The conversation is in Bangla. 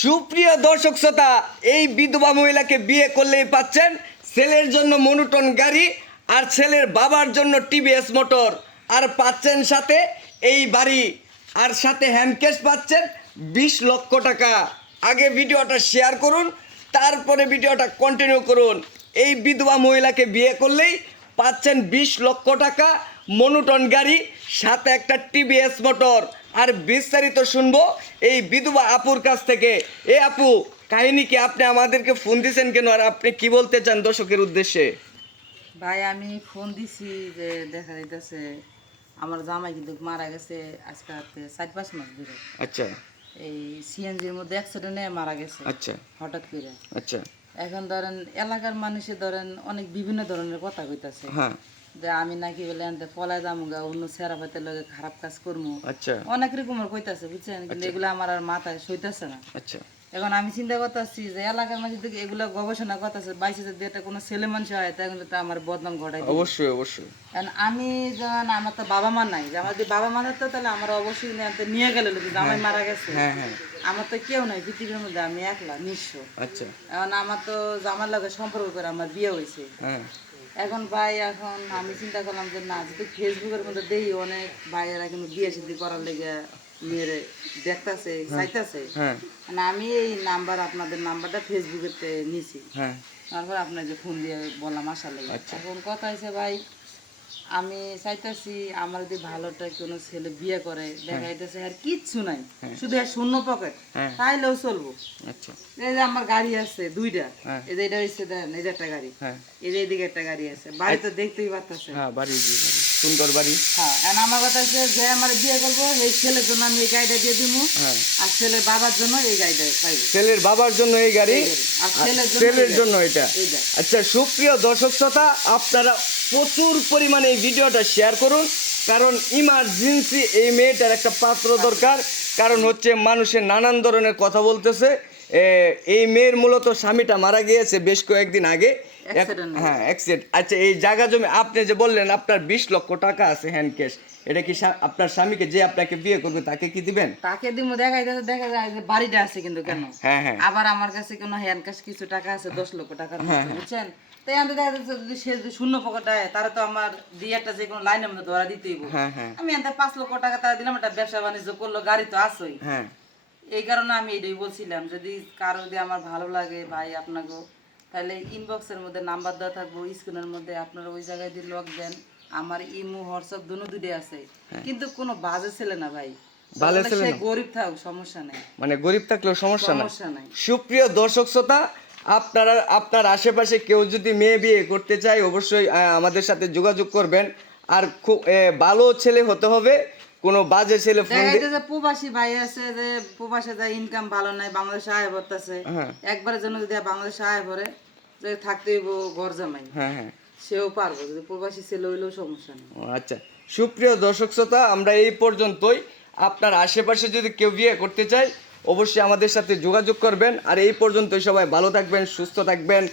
সুপ্রিয় দর্শক শ্রোতা, এই বিধবা মহিলাকে বিয়ে করলেই পাচ্ছেন ছেলের জন্য মনোটন গাড়ি আর ছেলের বাবার জন্য টিভিএস মোটর, আর পাচ্ছেন সাথে এই বাড়ি, আর সাথে হ্যান্ডক্যাশ পাচ্ছেন 20 লক্ষ টাকা। আগে ভিডিওটা শেয়ার করুন, তারপরে ভিডিওটা কন্টিনিউ করুন। এই বিধবা মহিলাকে বিয়ে করলেই পাচ্ছেন 20 লক্ষ টাকা, মনোটন গাড়ি, সাথে একটা টিভিএস মোটর। আর বিস্তারিত শুনবো এই বিধবা আপুর কাছ থেকে। এ আপু, কাহিনী কি? আপনি আমাদেরকে ফোন দিয়েছেন কেন, আর আপনি কি বলতে চান দর্শকের উদ্দেশ্যে? ভাই আমি ফোন দিছি যে দেখা যাইতেছে আমার জামাই কিন্তু মারা গেছে আজকে 4-5 মাস ধরে। আচ্ছা এই সিএনজির মধ্যে অ্যাক্সিডেন্টে মারা গেছে আচ্ছা হঠাৎ করে। আচ্ছা। এখন ধরেন এলাকার মানুষে ধরেন অনেক বিভিন্ন ধরনের কথা কইতাছে হ্যাঁ যে আমি নাকি বলে আনতে পলায় যামুগা, অন্য সেরা পাতে লগে খারাপ কাজ করবো, আচ্ছা অনেক রকমের কইতাছে বুঝছেন, কিন্তু এগুলো আমার আর মাথায় সইতাছে না। আচ্ছা এখন আমি চিন্তা করতেছি যে এলাকার মানুষ থেকে এগুলো গবেষণা করতেছে, বাইশে যদি এটা কোনো ছেলে মানুষ হয় তাহলে তো আমার বদনাম ঘটাই দিবে। অবশ্যই অবশ্যই। কারণ আমি যেমন আমার তো বাবা মা নাই, যে আমার যদি বাবা মা থাকতো তাহলে আমার অবশ্যই নিয়ে গেল, জামাই মারা গেছে, হ্যাঁ হ্যাঁ। আমার তো কেউ নাই পৃথিবীর মধ্যে, আমি একলা নিঃস্ব। আচ্ছা এখন আমার তো জামার লগে সম্পর্ক করে আমার বিয়ে হয়েছে। হ্যাঁ এখন ভাই এখন আমি চিন্তা করলাম যে না, যদি ফেসবুকের মধ্যে দেখি অনেক ভাইয়েরা কিন্তু বিয়ে শাদী করার লেগে মেয়েরে দেখতেছে চাইতেছে, হ্যাঁ মানে আমি এই নাম্বার আপনাদের নাম্বারটা ফেসবুকেতে নিছি, হ্যাঁ। তারপর আপনাকে ফোন দিয়ে বললাম আসার লেগে। আচ্ছা। এখন কথা হয়েছে ভাই, আমি চাইতেছি আমার যদি ভালোটা কোনো ছেলে বিয়ে করে, দেখা যাইতেছে আর কিচ্ছু নাই, শুধু আর শূন্য পকেট, হ্যাঁ। তাইলেও চলবো। আচ্ছা এই যে আমার গাড়ি আছে 2টা, হ্যাঁ। এই যে এটা হচ্ছে দেন, এই যে একটা গাড়ি, হ্যাঁ এই যে এইদিকে একটা গাড়ি আছে, বাড়ি তো দেখতেই পারতেছে। হ্যাঁ। বাড়ি সুন্দর বাড়ি। হ্যাঁ, এখন আমার কথা হচ্ছে যে আমার বিয়ে করবো এই ছেলের জন্য আমি এই গাড়িটা দিয়ে দিব, হ্যাঁ। আর ছেলের বাবার জন্য এই গাড়িটা পাইবে। ছেলের বাবার জন্য এই গাড়ি, আর আর ছেলের জন্য ছেলের এই জন্য গাড়ি। এটা। এইটা। আচ্ছা, সুপ্রিয় দর্শক শ্রোতা, আপনারা প্রচুর পরিমাণে এই ভিডিওটা শেয়ার করুন, কারণ ইমার্জেন্সি এই মেয়েটার একটা পাত্র দরকার। কারণ হচ্ছে মানুষের নানান ধরনের কথা বলতেছে। এই মেয়ের মূলত স্বামীটা মারা গিয়েছে বেশ কয়েকদিন আগে। Accident. হ্যাঁ, অ্যাক্সিডেন্ট। আচ্ছা, এই জায়গা জমি আপনি যে বললেন আপনার 20 লক্ষ টাকা আছে হ্যান্ড ক্যাশ, এটা কি আপনার স্বামীকে যে আপনাকে বিয়ে করবে তাকে কি দিবেন? তাকে দিব, দেখা যায় যে বাড়িটা আছে কিন্তু কেন, হ্যাঁ হ্যাঁ আবার আমার কাছে কোনো হ্যান্ড ক্যাশ কিছু টাকা আছে 10 লক্ষ টাকার মতো, বুঝছেন। তাই আমি দেখা যাচ্ছে যদি সে যদি শূন্য পকেট দেয়, তারা তো আমার দিয়ে একটা যে কোনো লাইনের মধ্যে ধরা দিতেই হবে। হ্যাঁ হ্যাঁ আমি এতে 5 লক্ষ টাকা তারা দিলাম, একটা ব্যবসা বাণিজ্য করলো, গাড়ি তো আছেই। হ্যাঁ। এই কারণে আমি এটাই বলছিলাম, যদি কারো যদি আমার ভালো লাগে ভাই আপনাকে, তাহলে ইনবক্সের মধ্যে নাম্বার দেওয়া থাকবো, স্ক্রিনের মধ্যে আপনারা ওই জায়গায় দিয়ে লক দেন। আমার ইমো হোয়াটসঅ্যাপ দুটোই আছে, কিন্তু কোনো বাজে ছেলে না ভাই, বাজে ছেলে সে না। গরিব থাক সমস্যা নেই, মানে গরিব থাকলেও সমস্যা সমস্যা নাই। সুপ্রিয় দর্শক শ্রোতা, আপনার আশেপাশে কেউ যদি মেয়ে বিয়ে করতে চায় অবশ্যই আমাদের সাথে যোগাযোগ করবেন। আর খুব ভালো ছেলে হতে হবে, কোনো বাজে ছেলে ফোন দেখা যায় যে প্রবাসী ভাই আছে, যে প্রবাসে যায় ইনকাম ভালো নাই, বাংলাদেশে আয় ভরতেছে, হ্যাঁ। একবারের জন্য যদি বাংলাদেশে আয় ভরে যে থাকতেই ঘর জামাই, হ্যাঁ হ্যাঁ। সেও পারবো, যদি প্রবাসী ছেলে হইলেও সমস্যা নেই। আচ্ছা, সুপ্রিয় দর্শক শ্রোতা, আমরা এই পর্যন্তই। আপনার আশেপাশে যদি কেউ বিয়ে করতে চায় অবশ্যই আমাদের সাথে যোগাযোগ করবেন। আর এই পর্যন্তই, সবাই ভালো থাকবেন, সুস্থ থাকবেন।